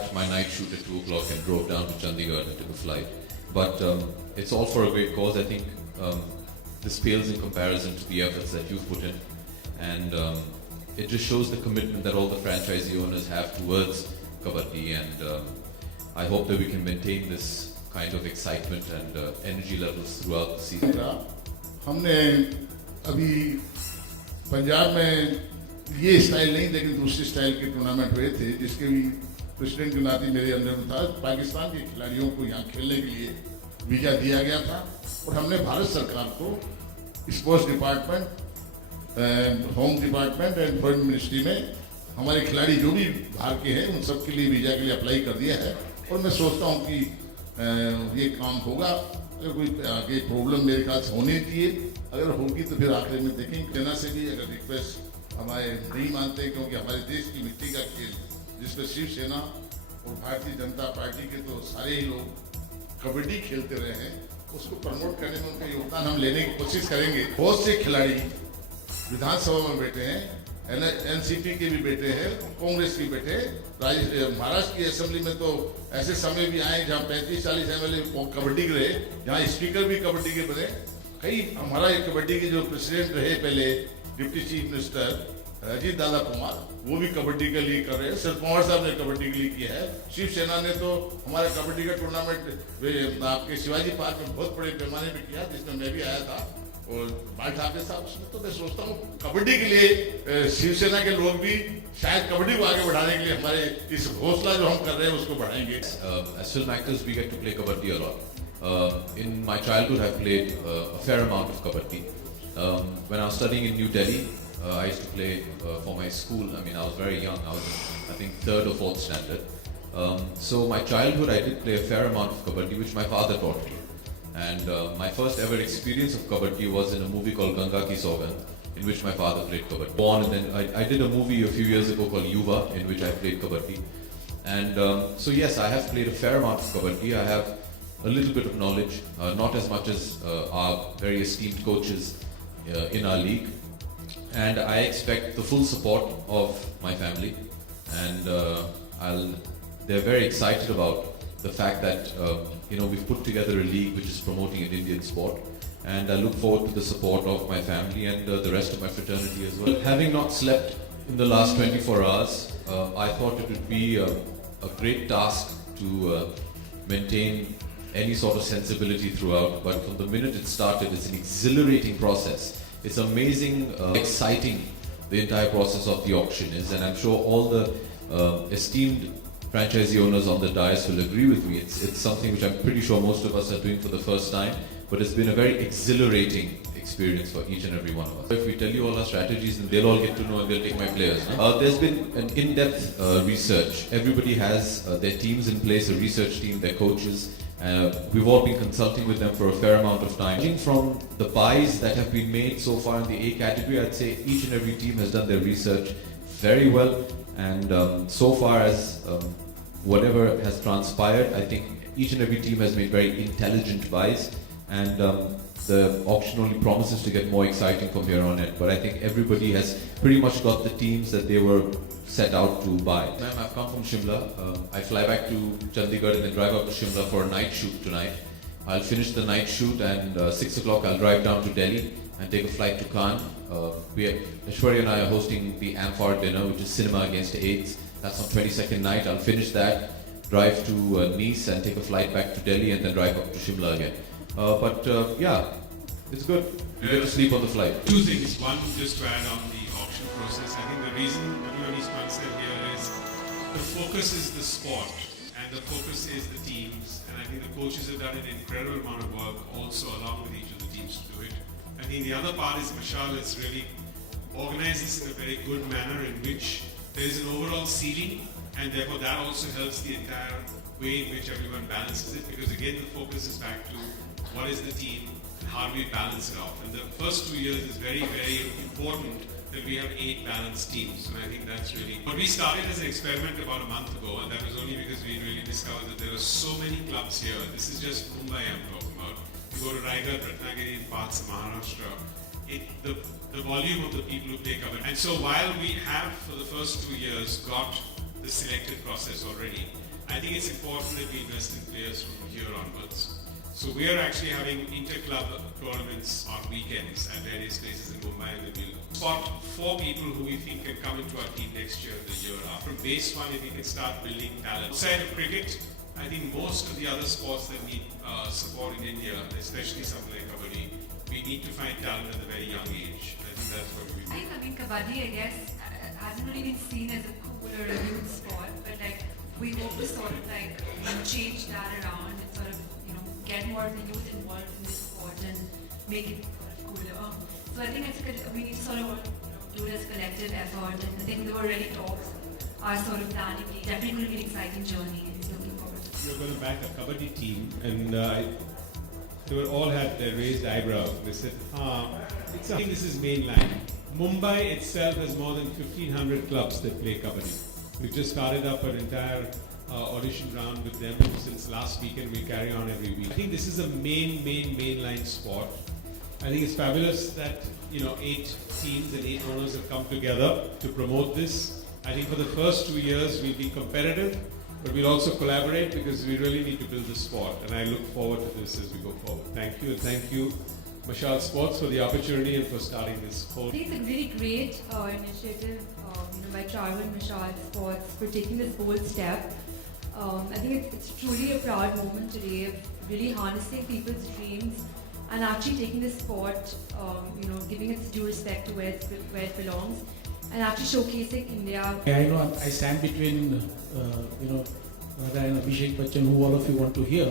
wrapped my night shoot at 2 o'clock and drove down to Chandigarh and took a flight. But it's all for a great cause. I think this pales in comparison to the efforts that you've put in. And it just shows the commitment that all the franchisee owners have towards Kabaddi. And I hope that we can maintain this kind of excitement and energy levels throughout the season. हमने अभी पंजाब में ये style नहीं लेकिन दूसरी style के tournament हुए थे जिसके भी प्रेसिडेंट के नाते मेरे अंदर में था। पाकिस्तान के खिलाड़ियों को यहाँ खेलने के लिए वीजा दिया गया था और हमने भारत सरकार को sports department, home department and foreign ministry में हमारे खिलाड़ी जो भी बाहर के हैं उन सब के लिए वीजा के लिए अप्लाई कर दिया है। और मैं सोचता हूँ कि ये काम होगा। अगर कोई आगे प्रॉब्लम मेरे ख्याल से होनी चाहिए, अगर होगी तो फिर आखिर में देखेंगे। सेना से भी अगर रिक्वेस्ट हमारे नहीं मानते क्योंकि हमारे देश की मिट्टी का खेल जिसमें शिवसेना और भारतीय जनता पार्टी के तो सारे ही लोग कबड्डी खेलते रहे हैं, उसको प्रमोट करने में उनका योगदान हम लेने की कोशिश करेंगे। बहुत से खिलाड़ी विधानसभा में बैठे हैं, एनसीपी के भी बैठे हैं, कांग्रेस के बैठे हैं। महाराष्ट्र की असेंबली में तो ऐसे समय भी आए जहाँ 35-40 एमएलए कबड्डी के रहे, जहाँ स्पीकर भी कबड्डी के बने। कई हमारा कबड्डी के जो प्रेसिडेंट रहे पहले डिप्टी चीफ मिनिस्टर अजीत दादा कुमार, वो भी कबड्डी के लिए कर रहे हैं। सर पवार साहब ने कबड्डी के लिए किया है। शिवसेना ने तो हमारा कबड्डी का टूर्नामेंट आपके शिवाजी पार्क में बहुत बड़े पैमाने पे किया, जिसमें मैं भी आया था और बाल ठाकरे साहब उसमें। तो मैं सोचता हूँ कबड्डी के लिए शिवसेना के लोग भी शायद कबड्डी को आगे बढ़ाने के लिए हमारे इस हौसला जो हम कर रहे हैं उसको बढ़ाएंगे। As film actors, we get to play kabaddi a lot. In my childhood, I've played a fair amount of kabaddi. When I was studying in New Delhi, I used to play for my school. I mean, I was very young. I was in, I think, 3rd or 4th standard. So my childhood, I did play a fair amount of kabaddi, which my father taught me. And my first ever experience of kabaddi was in a movie called Ganga Ki Saugan, in which my father played kabaddi. Born, and then I did a movie a few years ago called Yuva, in which I played kabaddi. And so yes, I have played a fair amount of kabaddi. I have a little bit of knowledge, not as much as our very esteemed coaches in our league. And I expect the full support of my family. And they're very excited about the fact that we've put together a league which is promoting an Indian sport, and I look forward to the support of my family and the rest of my fraternity as well. Having not slept in the last 24 hours, I thought it would be a great task to maintain any sort of sensibility throughout, but from the minute it started, it's an exhilarating process. It's amazing, exciting, the entire process of the auction is, and I'm sure all the esteemed franchisee owners on the dais will agree with me. It's something which I'm pretty sure most of us are doing for the first time, but it's been a very exhilarating experience for each and every one of us. If we tell you all our strategies, then they'll all get to know and they'll take my players. There's been an in-depth research. Everybody has their teams in place, a research team, their coaches. We've all been consulting with them for a fair amount of time. Judging from the buys that have been made so far in the A category, I'd say each and every team has done their research very well. And so far as whatever has transpired, I think each and every team has made very intelligent buys, and the auction only promises to get more exciting from here on in. But I think everybody has pretty much got the teams that they were set out to buy. Ma'am, I've come from Shimla. I fly back to Chandigarh and then drive up to Shimla for a night shoot tonight. I'll finish the night shoot, and 6 o'clock I'll drive down to Delhi and take a flight to Cannes. Aishwarya and I are hosting the Amphar dinner, which is Cinema Against AIDS. That's on 22nd night. I'll finish that, drive to Nice and take a flight back to Delhi and then drive up to Shimla again. Yeah, it's good. You get to sleep on the flight. Two things. One, just to add on the auction process, I think the reason everyone is concerned here is the focus is the sport and the focus is the teams. And I think the coaches have done an incredible amount of work also along with each of the teams to do it. I think the other part is Mashal has really organized this in a very good manner in which there is an overall ceiling, and therefore that also helps the entire way in which everyone balances it, because again the focus is back to what is the team and how do we balance it off. And the first 2 years is very, very important that we have 8 balanced teams, and I think that's really... But we started as an experiment about a month ago, and that was only because we really discovered that there were so many clubs here. This is just Mumbai I'm talking about. You go to Raigad, Ratnagiri, in parts of Maharashtra, the volume of the people who play kabaddi. And so while we have for the first 2 years got the selected process already, I think it's important that we invest in players from here onwards. So we are actually having inter-club tournaments on weekends at various places in Mumbai, and we'll spot 4 people who we think can come into our team next year, the year after. From base 1, if we can start building talent. Outside of cricket, I think most of the other sports that need support in India, especially something like Kabaddi, we need to find talent at a very young age. I think that's what we do. I mean, Kabaddi, I guess, hasn't really been seen as a cool or a youth sport, but like, we hope to sort of like, change that around and sort of, get more of the youth involved in this sport and make it sort of cooler. So I think we need to sort of do it as a collective effort, and I think there were already talks are sort of planning. Definitely going to be an exciting journey, and looking forward to it. We're going to back a Kabaddi team, and they were all had their raised eyebrows. They said, I think this is mainline. Mumbai itself has more than 1,500 clubs that play Kabaddi. We've just started up an entire audition round with them since last weekend. We carry on every week. I think this is a mainline sport. I think it's fabulous that 8 teams and 8 owners have come together to promote this. I think for the first 2 years we'll be competitive, but we'll also collaborate because we really need to build the sport, and I look forward to this as we go forward. Thank you, and thank you, Mashal Sports, for the opportunity and for starting this whole. I think it's a really great initiative by Charu and Mashal Sports for taking this bold step. I think it's truly a proud moment today of really harnessing people's dreams and actually taking this sport, giving its due respect to where it belongs, and actually showcasing India. I know I stand between, Radha and Abhishek Bachchan, who all of you want to hear,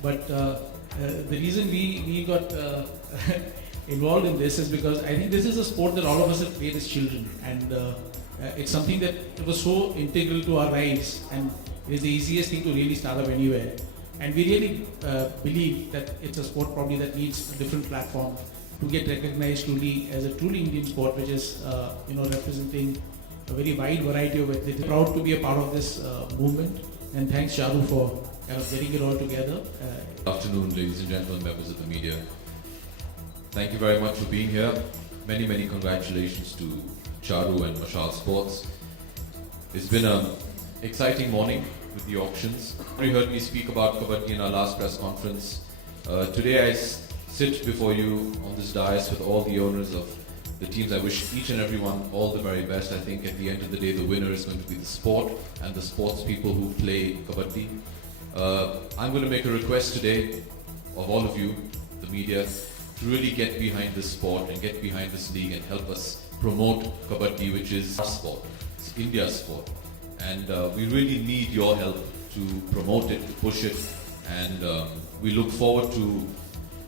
but the reason we got involved in this is because I think this is a sport that all of us have played as children, and it's something that it was so integral to our lives, and it is the easiest thing to really start up anywhere. And we really believe that it's a sport probably that needs a different platform to get recognized truly as a truly Indian sport, which is representing a very wide variety of athletes. Proud to be a part of this movement, and thanks Charu for kind of getting it all together. Good afternoon, ladies and gentlemen, members of the media. Thank you very much for being here. Many congratulations to Charu and Mashal Sports. It's been an exciting morning with the auctions. You heard me speak about Kabaddi in our last press conference. Today I sit before you on this dais with all the owners of the teams. I wish each and everyone all the very best. I think at the end of the day, the winner is going to be the sport and the sports people who play Kabaddi. I'm going to make a request today of all of you, the media, to really get behind this sport and get behind this league and help us promote Kabaddi, which is our sport. It's India's sport. And we really need your help to promote it, to push it, and we look forward to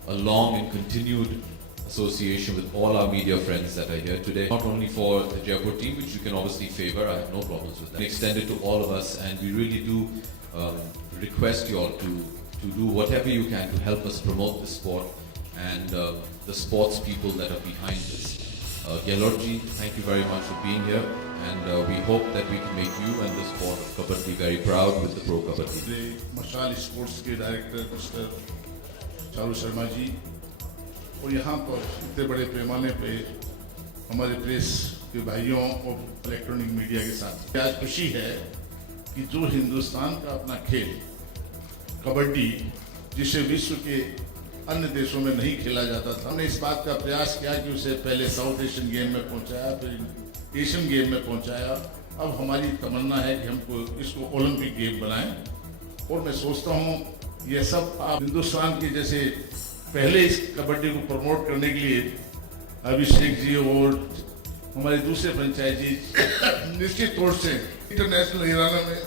a long and continued association with all our media friends that are here today. Not only for the Jaipur team, which you can obviously favor, I have no problems with that. Extend it to all of us, and we really do request you all to do whatever you can to help us promote this sport and the sports people that are behind this. Gelorji, thank you very much for being here, and we hope that we can make you and the sport of Kabaddi very proud with the Pro Kabaddi. मशाल sports के director mister Charu Sharma ji, और यहाँ पर इतने बड़े पैमाने पे हमारे प्रेस के भाइयों और इलेक्ट्रॉनिक मीडिया के साथ आज खुशी है कि जो हिंदुस्तान का अपना खेल कबड्डी, जिसे विश्व के अन्य देशों में नहीं खेला जाता था, हमने इस बात का प्रयास किया कि उसे पहले साउथ एशियन गेम में पहुंचाया, फिर एशियन गेम में पहुंचाया। अब हमारी तमन्ना है कि हमको इसको ओलंपिक गेम बनाएं, और मैं सोचता हूं ये सब आप हिंदुस्तान के जैसे पहले इस कबड्डी को प्रमोट करने के लिए अभिषेक जी और हमारे दूसरे फ्रेंचाइजी निश्चित तौर से इंटरनेशनल इराना में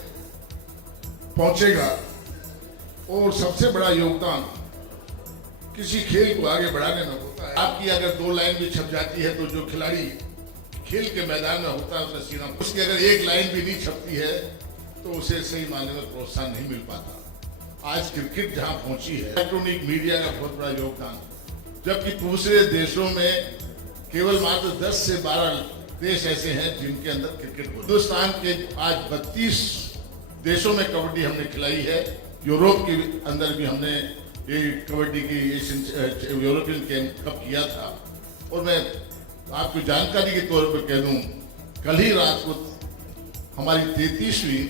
पहुंचेगा। और सबसे बड़ा योगदान किसी खेल को आगे बढ़ाने में होता है। आपकी अगर 2 लाइन भी छप जाती है तो जो खिलाड़ी खेल के मैदान में होता है उसका सीना, उसकी अगर 1 लाइन भी नहीं छपती है तो उसे सही मायने में प्रोत्साहन नहीं मिल पाता। आज क्रिकेट जहां पहुंची है, इलेक्ट्रॉनिक मीडिया का बहुत बड़ा योगदान, जबकि दूसरे देशों में केवल मात्र 10 से 12 देश ऐसे हैं जिनके अंदर क्रिकेट हो। हिंदुस्तान के आज 32 देशों में कबड्डी हमने खिलाई है। यूरोप के अंदर भी हमने ये कबड्डी की यूरोपियन कप किया था। और मैं आपको जानकारी के तौर पर कह दूं, कल ही रात को हमारी 33वीं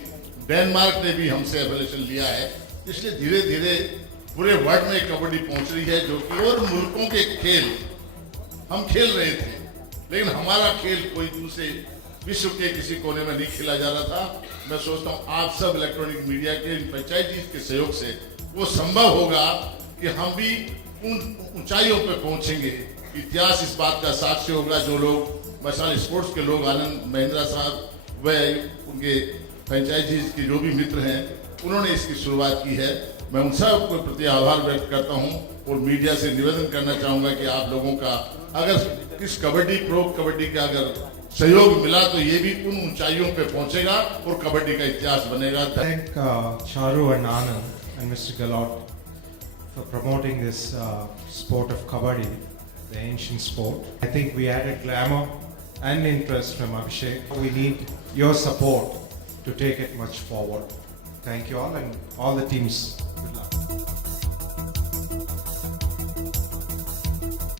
डेनमार्क ने भी हमसे एफिलिएशन लिया है। इसलिए धीरे धीरे पूरे वर्ल्ड में कबड्डी पहुंच रही है, जो कि और मुल्कों के खेल हम खेल रहे थे, लेकिन हमारा खेल कोई दूसरे विश्व के किसी कोने में नहीं खेला जा रहा था। मैं सोचता हूँ आप सब इलेक्ट्रॉनिक मीडिया के इन पंचायती के सहयोग से वो संभव होगा कि हम भी उन ऊंचाइयों पर पहुंचेंगे। इतिहास इस बात का साक्ष्य होगा। जो लोग मसाल स्पोर्ट्स के लोग, आनंद महिंद्रा साहब व उनके पंचायती के जो भी मित्र हैं, उन्होंने इसकी शुरुआत की है। मैं उन सब के प्रति आभार व्यक्त करता हूं और मीडिया से निवेदन करना चाहूंगा कि आप लोगों का अगर इस कबड्डी प्रो कबड्डी का अगर सहयोग मिला तो ये भी उन ऊंचाइयों पे पहुंचेगा और कबड्डी का इतिहास बनेगा। Thank Charu and Anand and Mr. Galot for promoting this sport of kabaddi, the ancient sport. I think we added glamour and interest from Abhishek. We need your support to take it much forward. Thank you all and all the teams. Good luck.